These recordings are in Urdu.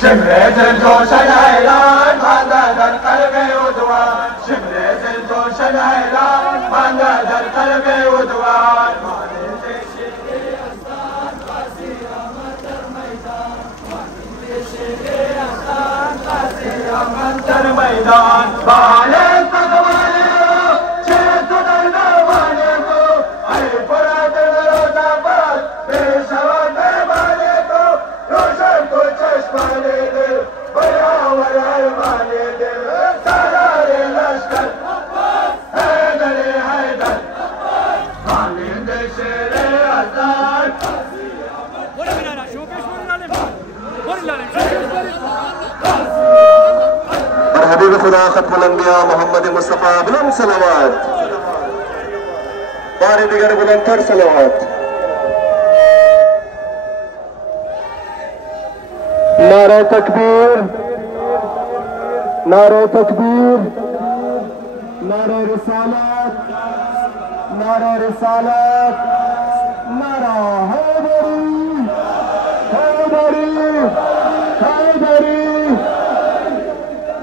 شمرت الجوش العيلان من ذا القلب ودوان شمرت الجوش العيلان من ذا القلب ودوان ميدان بالي تقوالي شيت درنواليكو اي فرات الرزابات بشوات باليكو روشنكو چشمانيدي وياور المانيدي سراري لشكر هيدري هيدر خالين دي شيري ازدار ورا بلالا شو بيش ورا لالم حبيب خدا ختم الانبیاء محمد مصطفى بلند صلوات بار دیگر بلندتر صلوات نعرہ تکبیر نعرہ تکبیر نعرہ رسالت نعرہ رسالت نعرہ حیدری حیدری حیدری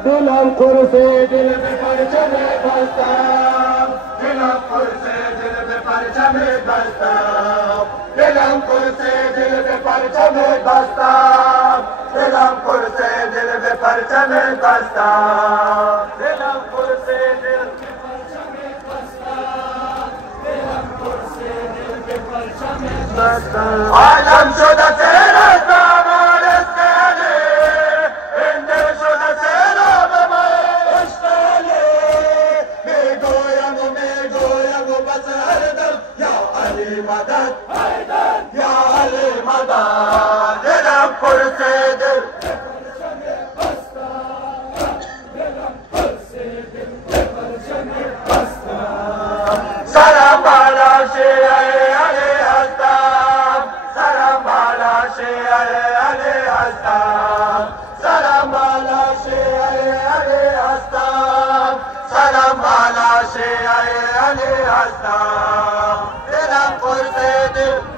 دلم قرصه دل به پرچم بستم دلم قرصه دل به پرچم بستم دلم قرصه دل به پرچم بستم دلم قرصه دل به پرچم بستم دلم قرصه دل به پرچم بستم دلم قرصه دل به پرچم بستم عالم شده سرستم مدد يا علي مدد دلم قرصه دل سلام بالا شیعه علی هستم سلام بالا شیعه علی هستم سلام بالا شیعه علی هستم سلام بالا شیعه علی هستم دلم قرصه دل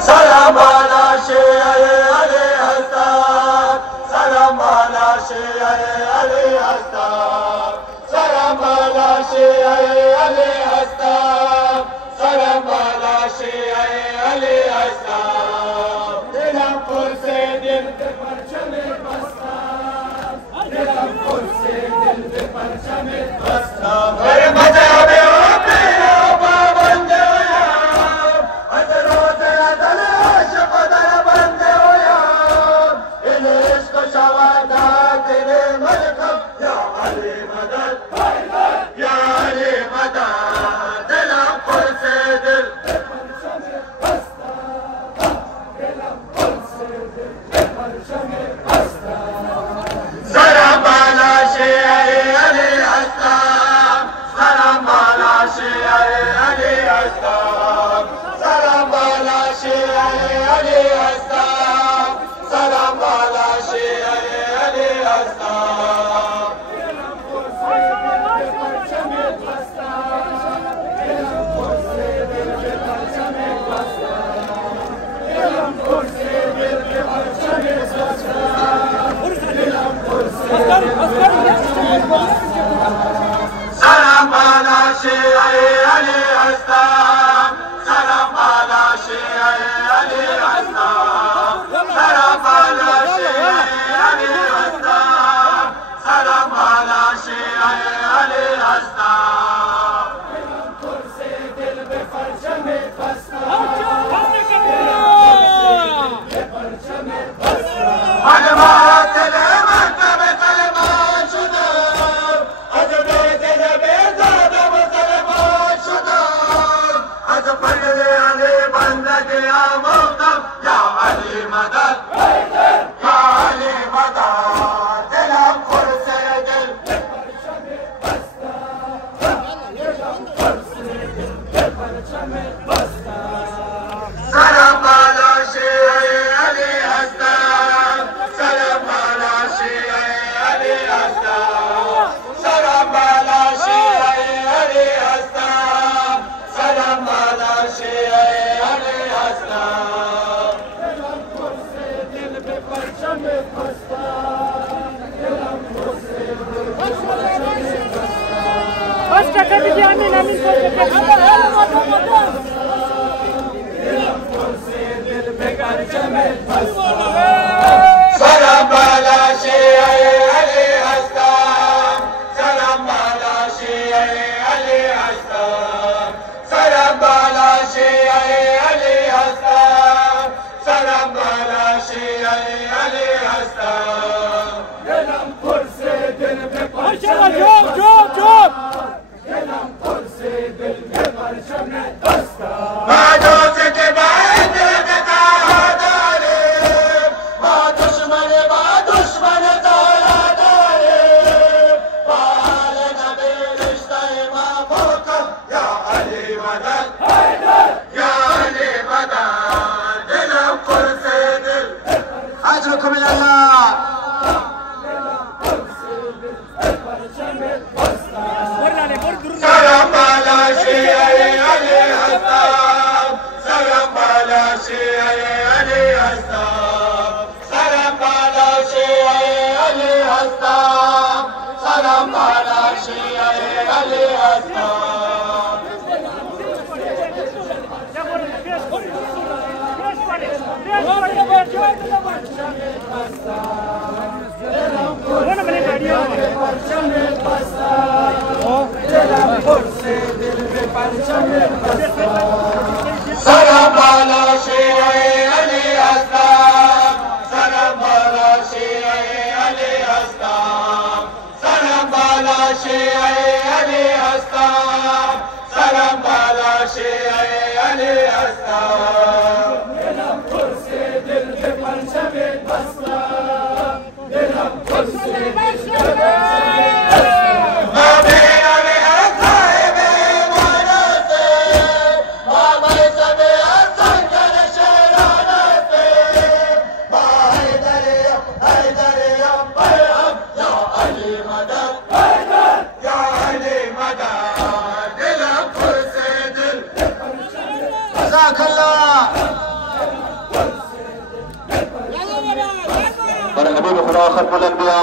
سلام على شيعي علي هستم سلام على شيعي علي هستم سلام على شيعي علي هستم سلام على شيعي علي هستم دلم قرصه دل به پرچم بستم دلم قرصه دل به پرچم بستم سلام على شيعي علي هستم سلام على شيعي علي هستم سلام على شيعي علي هستم سلام على شيعي علي هستم دلم قرصه دل به پرچم بستم به پرچم بستم سلام على شيعي علي هستم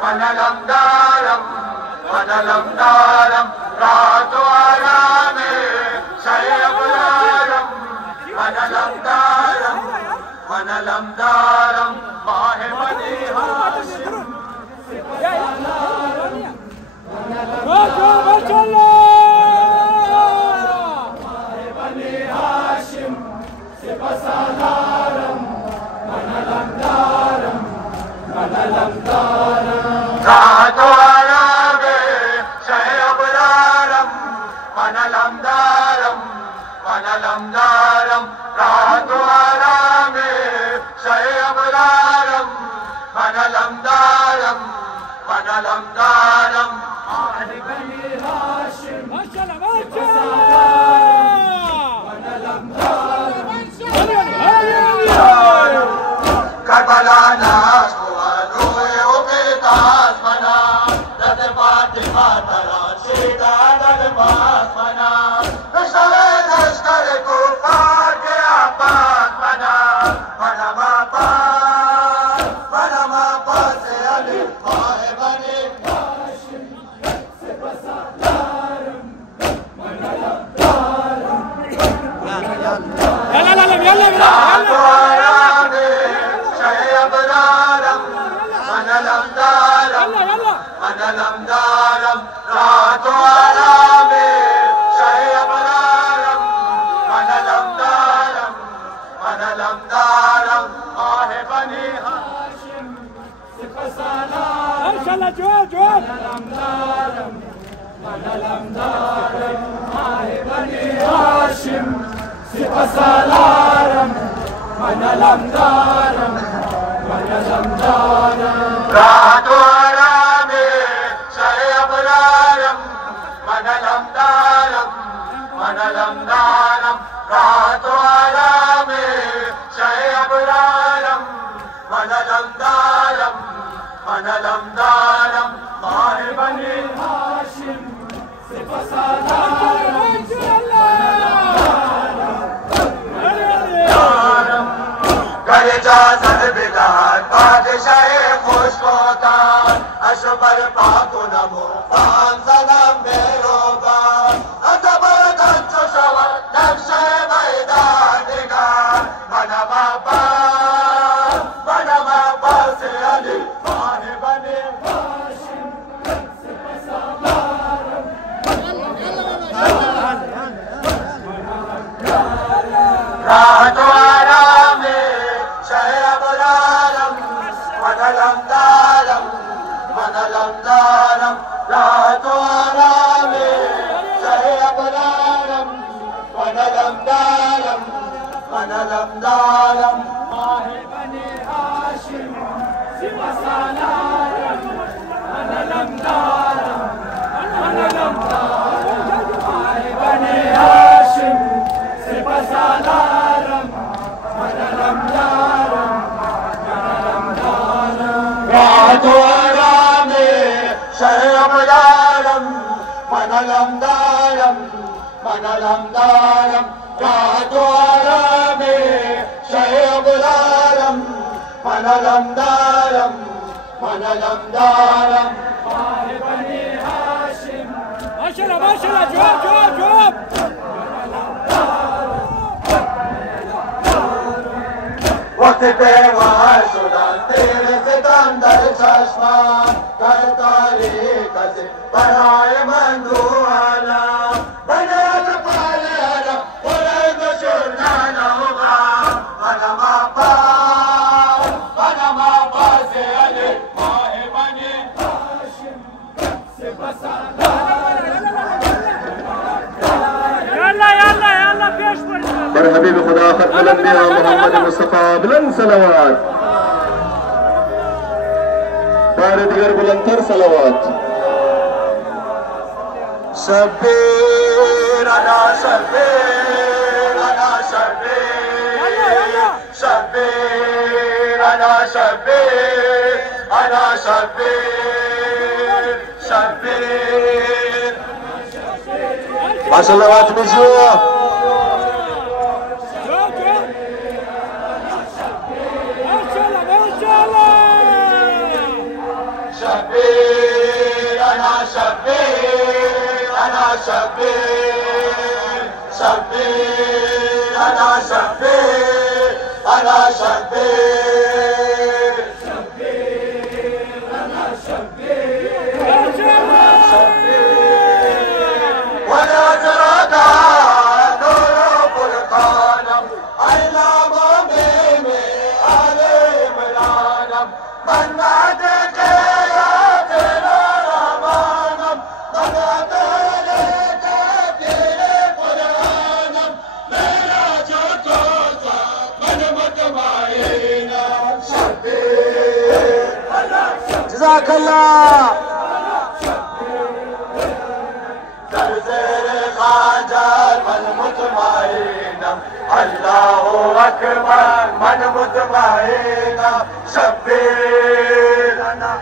Manala سبسالارم منلمدارم منلمدارم راحت وآرام شيء أبرارم منلمدارم منلمدارم راحت وآرام شيء أبرارم منلمدارم منلمدارم آل بني هاشم ما شاء الله ما شاء الله منلمدارم کربلا ناش روئے اقتاس منا رد فاطمہ ترا شیدہ دلباس منا رشتہ لشکر کفار کے آباد منا منما پاس علی ماہ بنی هاشم سبسالارم منلمدارم يلا يلا يلا يلا منلمدارم راحت وآرام شيء أبرارم منلمدارم منلمدارم آه بني هاشم سبسالارم ما شاء الله جواب جواب منلمدارم منلمدارم آه بني هاشم سبسالارم منلمدارم منلمدارم راحت وآرام شيء أبرارم منلمدارم منلمدارم راحت وآرام شيء أبرارم منلمدارم منلمدارم ماہ بنی هاشم سبسالارم گر اجازت بدار بادشاہ خوش کوتان اشبر پاک و نمو فان زنم بیروبان اتبر دنچو شود نقشه میدان نگار منما پاس علی ماہ بنی هاشم سبسالارم راحت وآرام شيء أبرارم منلمدارم منلمدارم راحت وآرام شيء أبرارم منلمدارم منلمدارم ماہ بنی هاشم سبسالارم منلمدارم منلمدارم ماہ بنی هاشم سبسالارم منلمدارم منلمدارم راحت وآرام شيء أبرارم منلمدارم منلمدارم راحت وآرام شيء أبرارم منلمدارم منلمدارم ماہ بنی هاشم ما شاء الله ما شاء الله جواب جواب جواب وقت پیوار شدن تیرے ستم در چشمان کر تاریخ سے برای من رو علم بنے اطفال علم بلند شرنان ہوگا منما پاس علی ماہ بنی هاشم سبسالارم يلا يلا يلا پیش برید بر حبیب خدا ختم الانبیاء محمد مصطفی بلند صلوات بار دیگر بلندتر صلوات شبیر انا شبیر انا شبیر شبیر انا شبیر انا شبیر شبیر ماشاءالله وقت بجو جواب جواب ما شاء الله ما شاء الله شبیر انا شبیر انا شبیر شبیر انا شبیر انا شبیر ولا تراك نور فرقانم جزاك الله. زرزر خاجر من مطمئن الله أكبر من مطمئن شبير لنا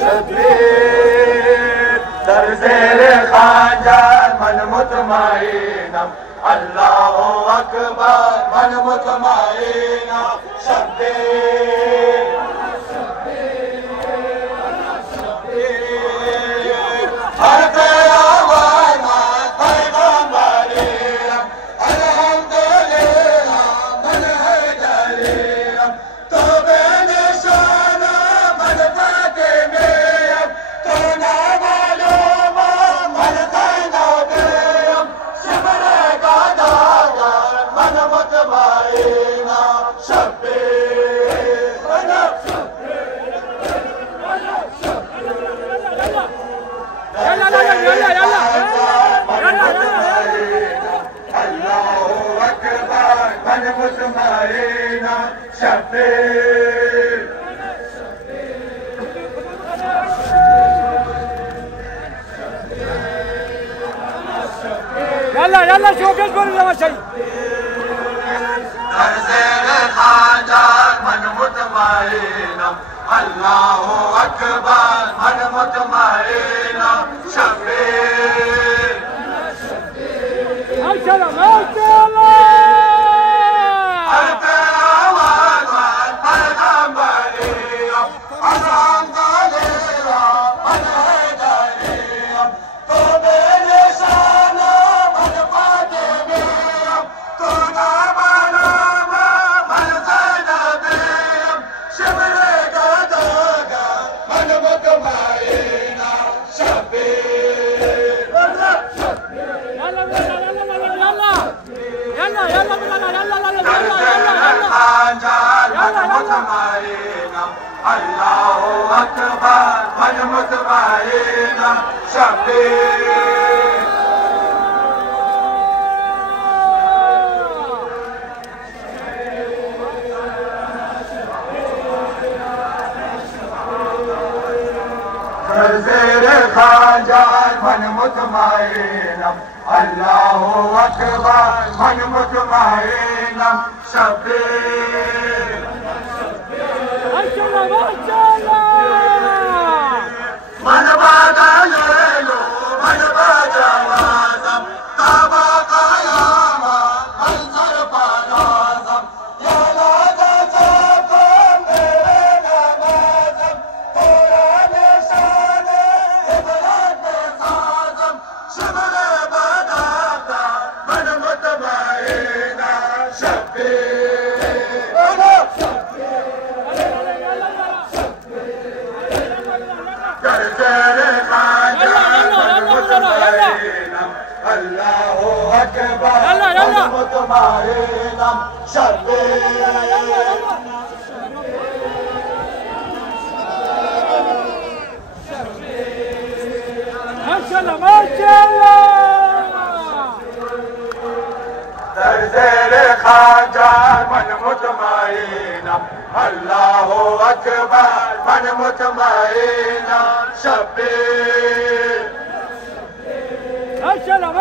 شبير زرزر خاجر من مطمئن الله أكبر من مطمئن شبير هر پیامبر من پیغمبریم الحمدلله من حیدریم تو به نشانم من فاطمیم تو نامعلومم من زینبیم شمر گداگر من مطمئنم شبیر الله أكبر من مطمئن شبير يلا شوف ايش بقول لما شيء زرزر خاجر من مطمئن الله أكبر من مطمئن شبير ما شاء الله الله أكبر من مطمئن شبير زرزر خاجر من مطمئن الله أكبر من مطمئن شبير من بعد ليلو من بعد وازم تابا قياما من صرف لازم يا لا تسافم بين نمازم قرآن شانه إبراهيم سازم شمل بداتا من مطمئن شبير الله أكبر من مطمئن شبير ما شاء الله زرزر خاجر من مطمئن الله أكبر من مطمئن شبير ما شاء الله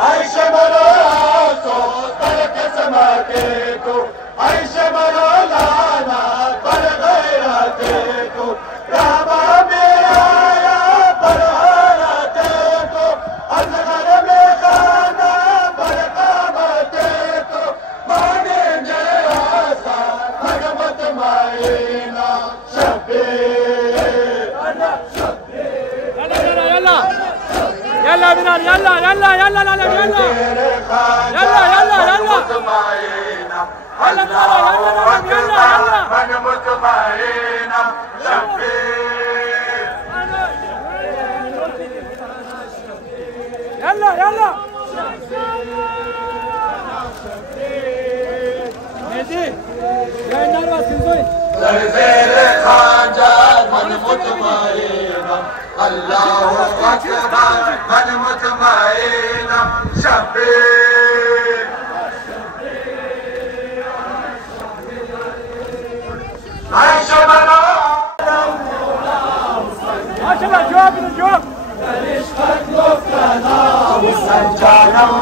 عيش ملاسو ترك سماكيكو عيش ملالانا بل غيراتيكو رابا ميرايا بل هاراتيكو أصغر ميخانا بل قامتيكو مانين جراسا مغمت ماينا شبير يلا بلال يلا من مطمئن شبير يلا نزيد يا النار واسنزوي زرزر خاجر من مطمئن الله أكبر من مطمئن Sanjanam,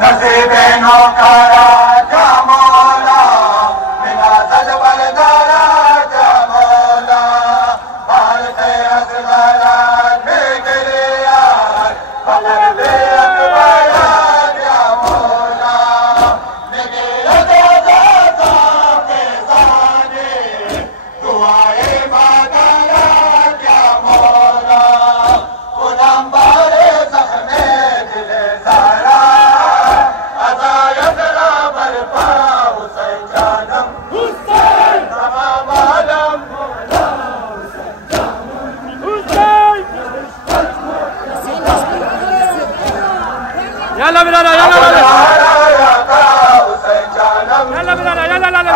Nazibe no kara jamola, Mina zalbaldara jamola, Bhalte asgara bigriya, Balar be akbara jamola, Nigir jaza ke zane, duaye magara jamola, Udam bare zakhme dil zara, azayatla barpa Husain janam, Husain tamam alam mola, Husain يلا بلالا يلا بلالا Husain janam, يلا بلالا يلا يلا يلا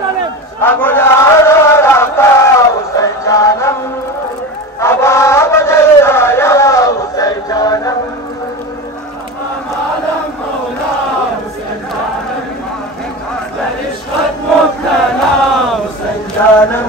يلا Abu Lara ka Husain janam, Aba badla ya Husain janam, علم مولا حسين جانم لعشقك مبتلى حسين جانم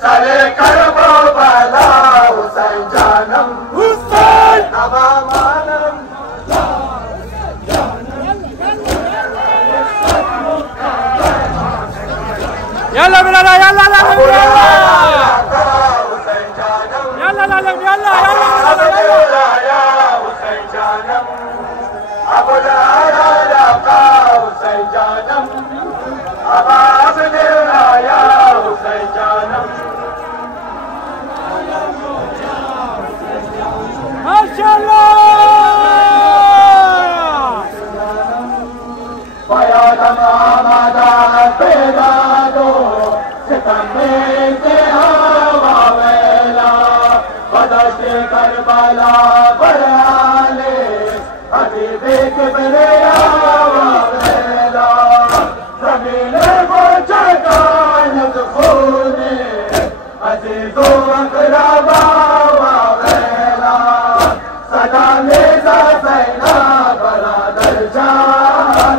Sare karbo bala Husain janam, Husain tamam alam يلا بلالا يلا يلا Husain janam, يلا يلا يلا Abdullah ya Husain janam, Abdullah ka Husain janam, Abdullah ya Husain janam. ما شاء الله Faya tamamada pedado, sitamete hawa vela, badashte Karbala barale, habibe kibriya hawa vela, zamine ko chakanat khune, azizo akraba hawa vela, sada meza zaina baradar jan,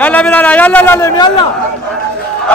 يلا بلالا يلا يلا يلا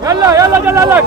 يلا يلا يلا لك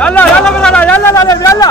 يلا يلا بلالا يلا يلا يلا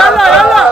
يلا يلا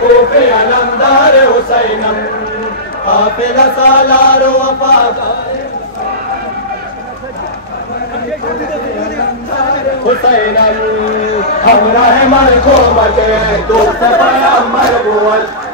Kufri alamdar Husainam, Hafila salar wafadar Husainam, Hamra hai marko mate, dost paya marbuat.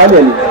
علي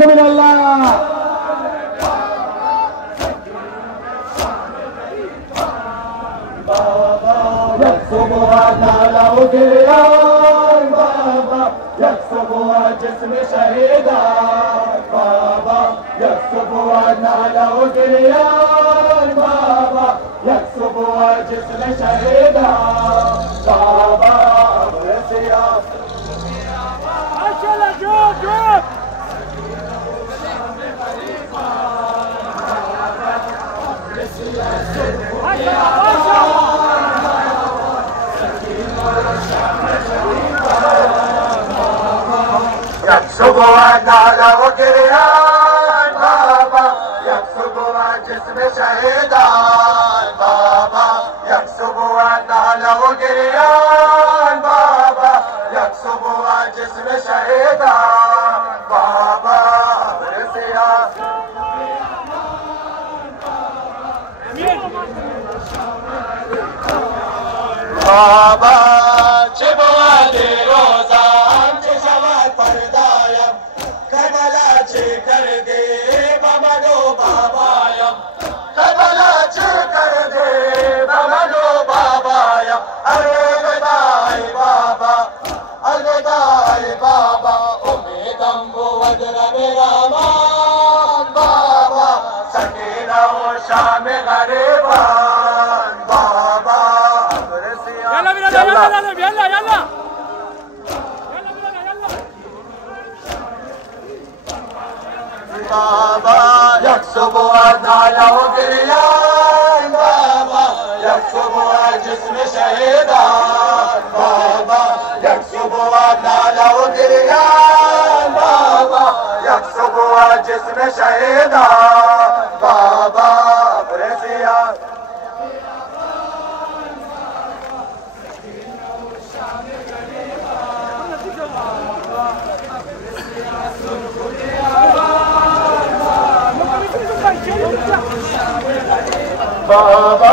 من الله يكسبها تعالى وجريان بابا يكسبها جسم شهيدا بابا يكسبها تعالى وجريان بابا يكسبها جسم شهيدا بابا أمر سياسة عشرة جوب يكسبها النعل وجريان بابا يكسبها جسم شهيدان بابا يكسبها النعل وجريان بابا يكسبها جسم شهيدان بابا أمر سياسة بابا چبوادی روزان چشمات پردایم کربلا چی کردی بابا ای بابا امیدم بود رمان بابا سکینه و شام غریبان بابا يلا بينا يلا يلا يلا بابا يكسب ودانا وقريان بابا يكسب جسم شهيدان بابا يكسب ودانا وقريان بابا يكسب جسم شهيدان بابا برسيان بابا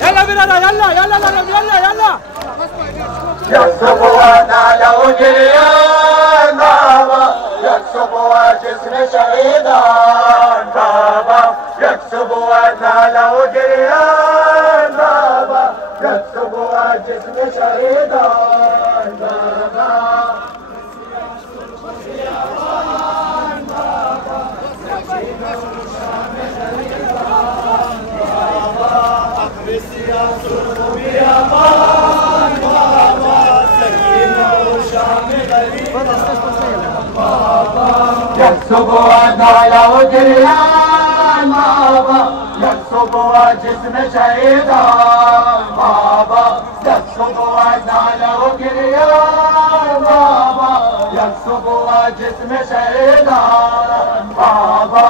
يلا بينا يلا يكسبونا لو جريان بابا يكسبوا جسم شهيدان بابا يكسبونا لو جريان بابا يكسبوا جسم شهيدان بابا يكسبوا ضايا وجريان بابا يكسبوا جسم شهيدان بابا يكسبوا ضايا وجريان بابا يكسبوا جسم شهيدان بابا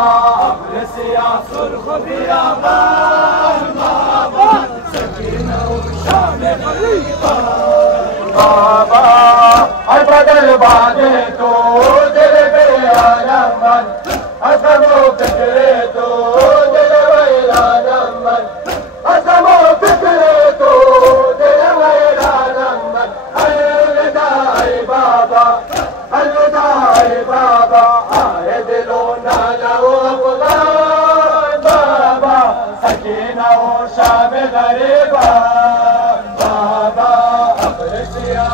ابرس يا صرخ بيابان بابا سكينة وشام غريبان بابا البدل بعدته دل بيعلمن أسمو فكرته دل بيعلمن أسمو فكرته دل بيعلمن الوداع بابا عيدلونا لو أفغان بابا سكينة وشام غريبان بابا أبرس يا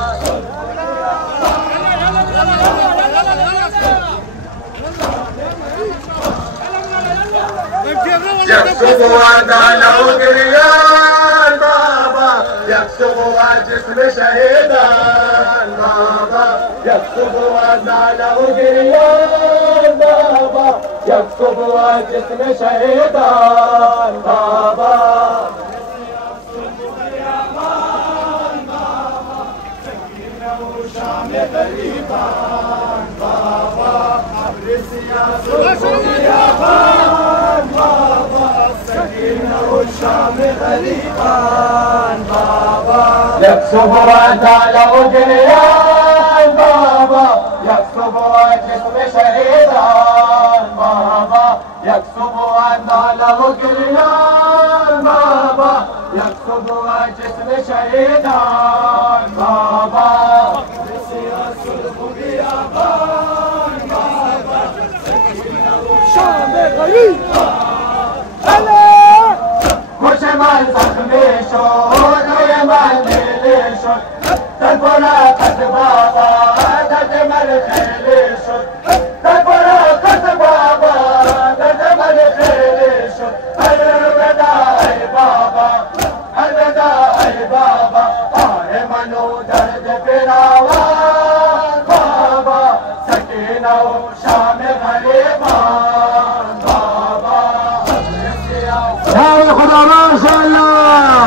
يكسبوا ضايا وجريان بابا يكسبوا جسم شهيدان بابا يكسبوا ضايا وجريان بابا يكسبوا جسم شهيدان بابا شام غريبان بابا أبرس يا صرخ بيابان بابا سكينة والشام غريبان بابا يكسبوا ضايا وجريان بابا يكسبوا جسم شهيدان بابا يكسبوا ضايا وجريان بابا يكسبوا جسم شهيدان بابا خوشمان زخمی شد رویمان دیلی شد در براقت بابا درد من خیلی شد در براقت بابا درد من خیلی شد الوداع بابا آه منو درد براوان بابا سکینه و شام غریبان بابا يا خدا ما شاء الله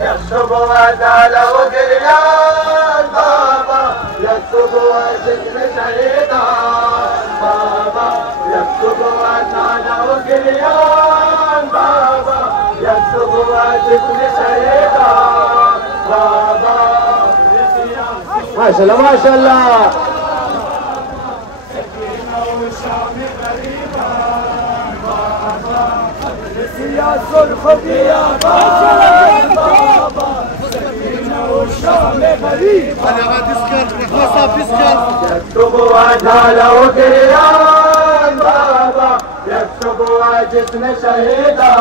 يكسبوا ضايا وجريان بابا يكسبوا جسم شهيدان بابا يكسبوا ضايا وجريان ما شاء الله ما شاء الله. يا صرخ يا بابا سكينة والشام غريب. أنا غادي سكان صافي سكان. يكتبوا عدالة وكريان بابا، يكتبوا جسم شهيدا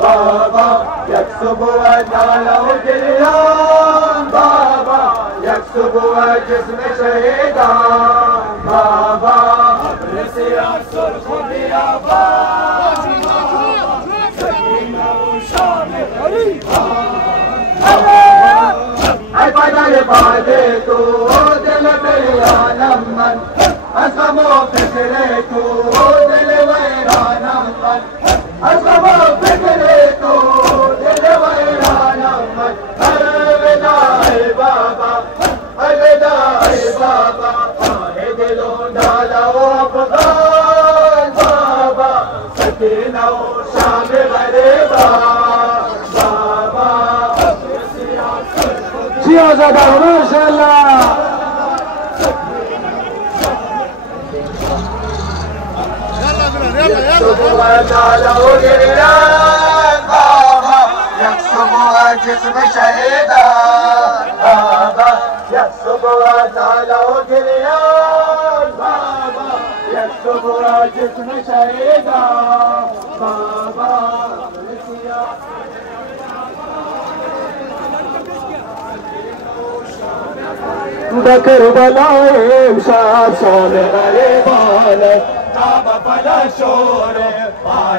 بابا، يكتبوا عدالة وكريان بابا، يكتبوا جسم شهيدا بابا. ابرس يا صرخ يا بابا سكينة والشام غريب. بدل بعدتو دل بالعالم من أسمو فكرتو دل ويرانم من أسمو فكرتو دل ويرانم من. الوداع بابا الوداع بابا دلون دالا وأفضال بابا سكينة وشام غريبة يا زدار ما شاء الله. يكسبوا عدالة وجريان بابا، يكسبوا جسم شهيدا بابا، يكسبوا عدالة وجريان بابا، يكسبوا جسم شهيدا بابا. بكربلاء مشاب شام غريبان تاب بلا شور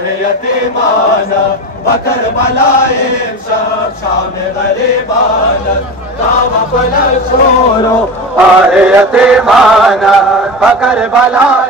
يتيمان. بكربلاء مشاب شام غريبان تاب بلا شور يتيمان. بكربلاء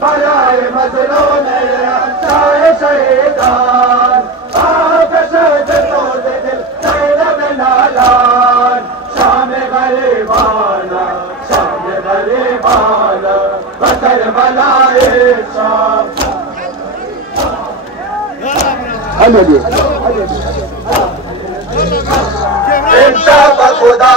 بلاي مظلوم شاي شهيدان آتش دل دل من علان. شام غريبانا شام غريبانا بكر بلاي شام. انشاف خدا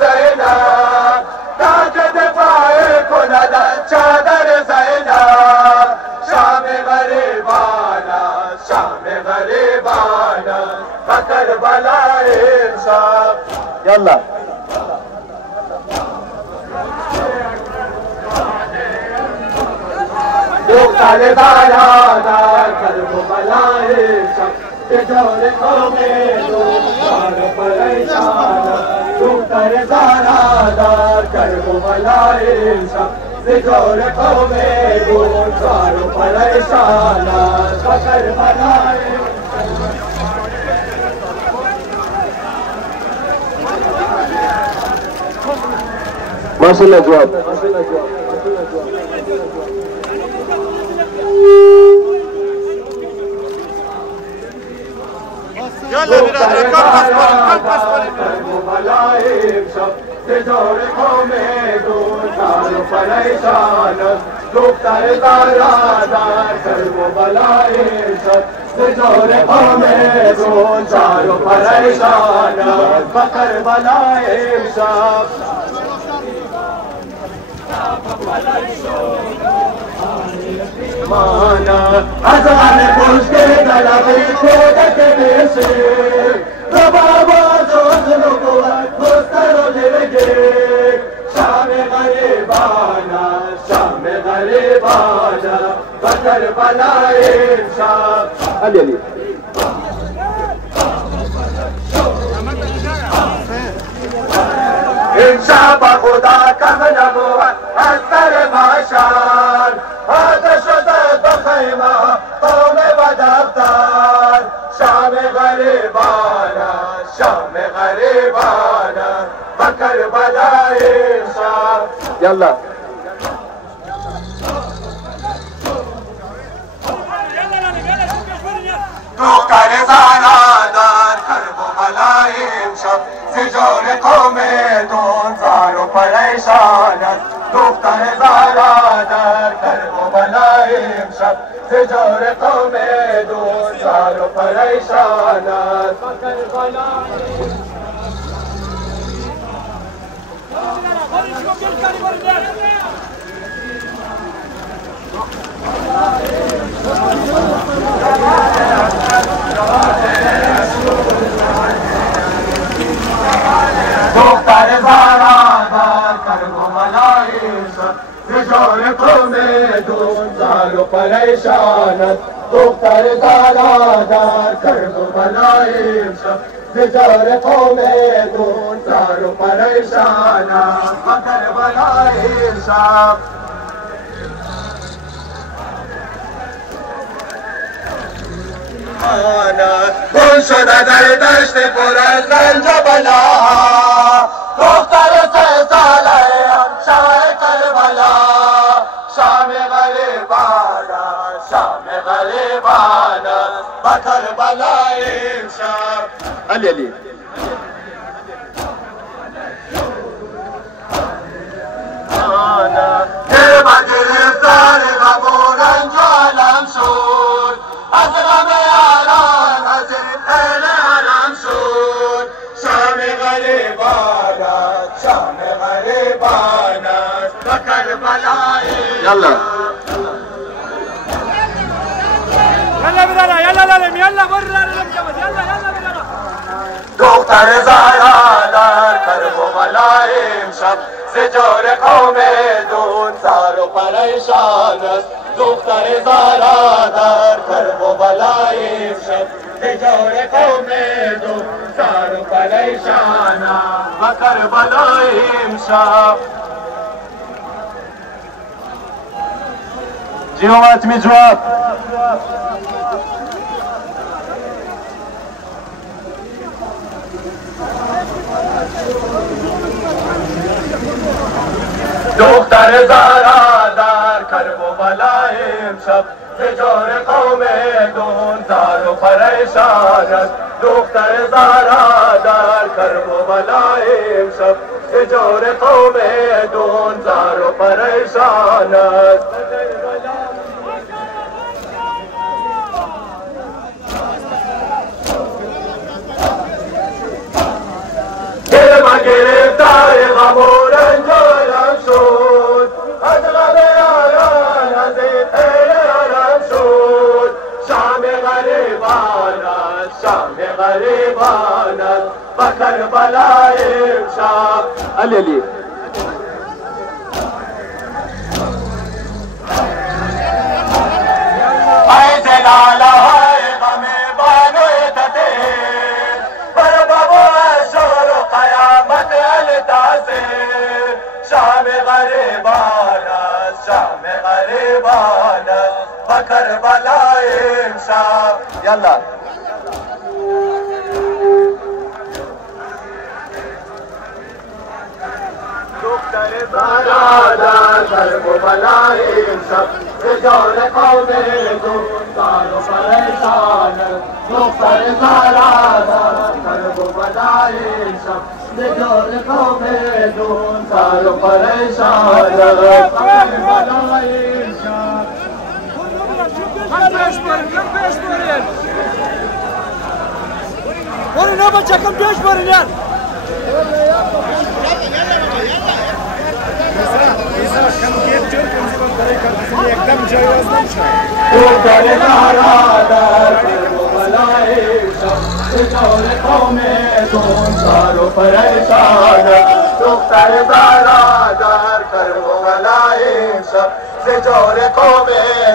زینا تاج دفاع کند چادر زینا. شام غریبانا شام غریبانا بکر بلائے شام. يلا دوکتر دارا دار کرب بلائے شام. جور قومیں دوکتر پریشان دوکتر دارا دار کرب بلائے شام. جور قومیں دوکتر پریشان بکر بلائے. ما شاء الله جواب. يلا بلاد كم بس جور قومیں دوکتر پریشان دوکتر دارا دار کرب بلائے شام. جور قومیں دوکتر پریشان بکر بلائے شام. مانا ازان پوشتے دلاوی کودک بیشی ربابا جوز نبوت مستر لگے. شام غریبانا شام غریبانا بکر بلائے شام. علی علی انشاء خدا کم نبوت اثر ماشان آتش زد بخیمه قوم و دفتر. شام غریبانا شام غریبانا بکر بلائے شام. يلا دوکتر زانا دار کرب بلائے شام. جور قومیں دون زار و پریشان در کربلای امشب زجار قوم دون زار و پریشان است. دختر زارا در کربلای امشب زجار قوم دون زار و پریشان است. دختر زارا در کربلای امشب زجار قوم دون زار و پریشان است. کربلای امشب گل شده در دشت پر از رنج و بلا، دختر 3 ساله شاه کربلا. شام غریبان است، شام غریبان است با کربلای امشب. علی دل با گرفتار غم و رنج و علم شد، از غم یاران از دل علم شد. شام غریبان است، شام غریبان است با کربلای. يلا يلا بدنا يلا لالم يلا برا لالم جمد يلا بدنا. دختر زارا در کربلای امشب زجار قوم دون زار و پریشان است. دختر زارا در کربلای امشب زجار قوم دون زار و پریشان است و کربلای امشب. جوابت می جواب دختر زارا در کربلای امشب زجار قوم دون زار و پریشان است. دختر زارا در کربلای امشب زجار قوم دون زار و پریشان است. دل ما گرفتار غم و رنج و علم شد، از غم یاران از دل علم شد. شام غریبان است، شام غریبان است با کربلای امشب. علی ای جلاله های غم بانوی تطیر، بر بابا شور و قیامت التاثیر. شام غریبان است، شام غریبان است با کربلای امشب. یلا دختر زارا در کربلای امشب زجار قوم دون زار و پریشان است. دختر زارا در کربلای امشب زجار قوم دون زار و پریشان است. کربلای امشب. Kım peş verin. Onu ne yapacak? Kım peş verin yan. دختر زارا در کربلای امشب زجار قوم دون زار و پریشان است. دختر زارا در کربلای امشب زجار قوم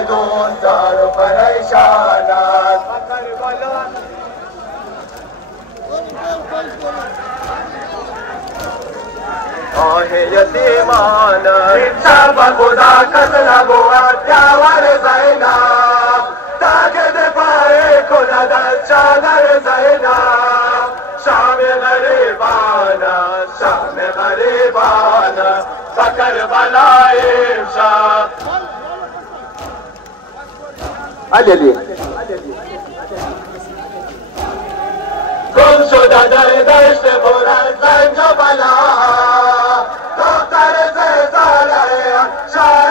دون زار و پریشان است. آه یتیمانم شب خدا کس نبود یاور زینب، تاکد پای کند از چادر زینب. شام غریبان است، شام غریبان است با کربلای امشب. علی گم شده در دشت پر از رنج و بلا، دختر 3 ساله شاه